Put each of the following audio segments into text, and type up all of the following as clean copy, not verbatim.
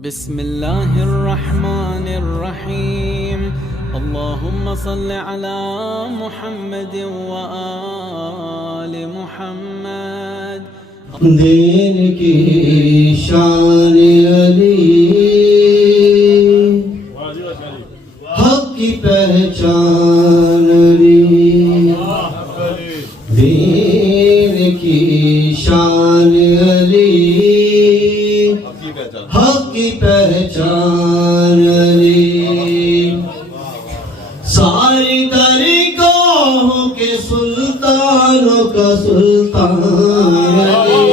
بسم الله الرحمن الرحيم اللهم صل على محمد وآل محمد دین کی شان علی حق کی پہچان علی دین کی شان علی حق کی پہچان علی ساری طریقوں کے سلطانوں کا سلطان علی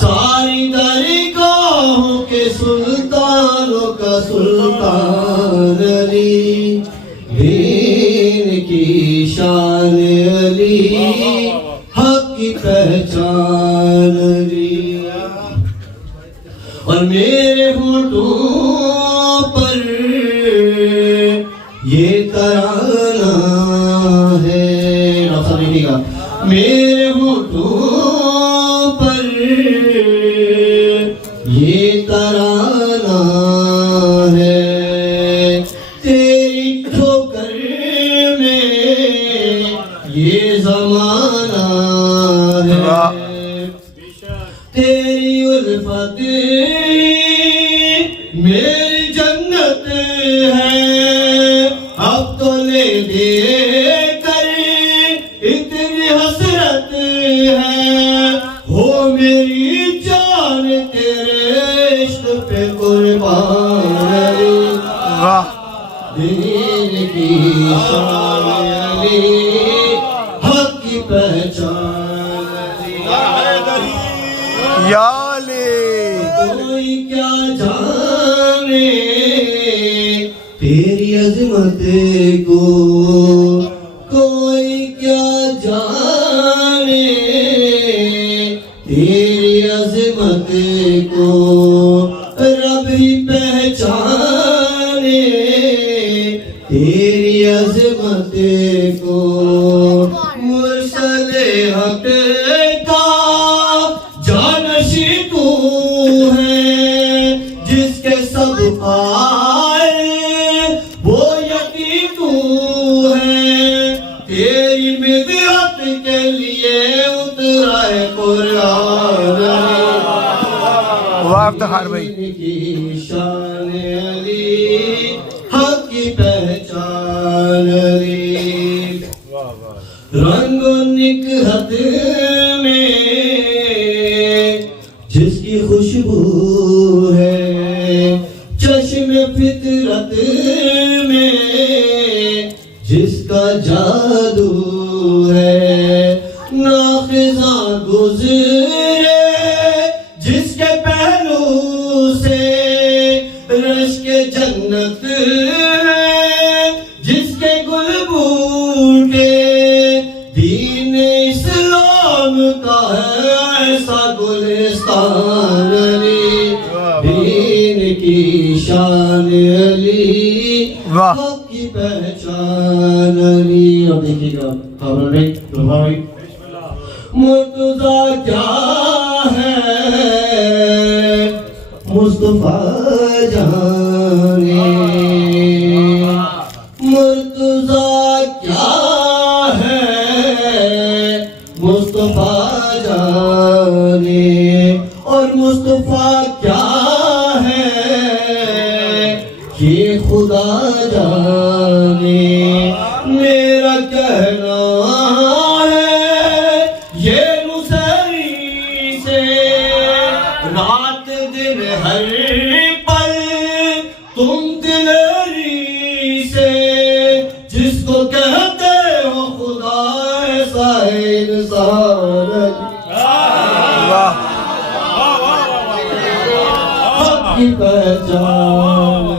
ساری طریقوں کے سلطانوں کا سلطان علی دین کی شان علی حق کی پہچان علی اور میرے ہونٹوں پر یہ ترانہ ہے نفسہ دیکھئے گا میرے ہونٹوں پر یہ ترانہ ہے تیری ٹھوکر میں یہ زمانہ ہے تیری الفت میری جنت ہے اب تو لے دے کر اتنی حسرت ہے ہو میری جان تیرے عشق پہ قربان علی دین کی شان علی حق کی پہچان علی یا علی کوئی کیا جانے تیری عظمت کو کوئی کیا جانے تیری عظمت کو رب ہی پہچانے تیری عظمت کو مرسل حق کا جانشی تو ہے جس کے سب پائے وہ یقین تو ہے تیری مدحت کے لیے اترا ہے قرآن واہ افتخار بھائی کی شان علی حق کی پہچان علی رنگ و نکہت میں جس کی خوشبو ہے چشم فطرت میں جس کا جادو ہے ناخزاں گزرے جس کے پہلو سے رشک جنت جس کے گل بوٹے دین اسلام کا ہے ایسا گلستان علی دین کی شان علی واہ حق کی پہچان علی اور دیکھئے گا خبر بھائی دلوائی مرتضیٰ کیا ہے مصطفیٰ جانے مرتضیٰ کیا ہے مصطفیٰ جانے اور مصطفیٰ کیا ہے یہ خدا جانے میرا کہنا ہے یہ نصری سے رات دن ہر پل تم دلری سے جس کو کہتے ہو خدا ایسا ہے انسان واہ حق کی پہچان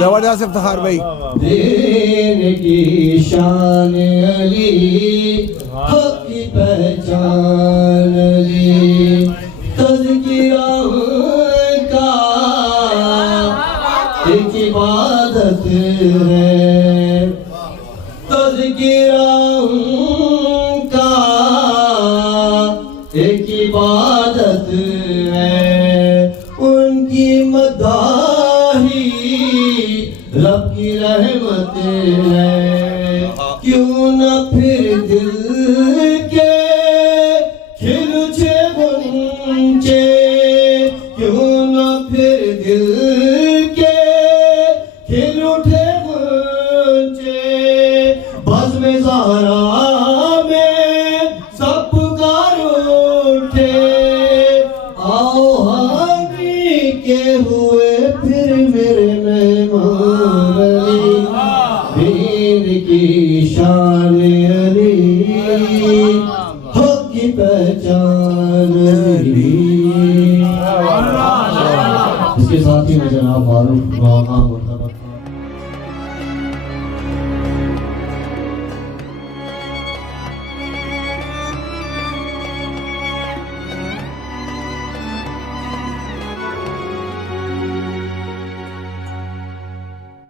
زبردست افتخار بھائی دین کی شان علی حق کی پہچان علی تذکرہ کا ایک عبادت ہے تذکرہ کا ایک عبادت ہے حامی کے ہوئے پھر میرے مہمان علی دین کی شان علی حق کی پہچان علی اس کے ساتھ ہی میں جناب فاروق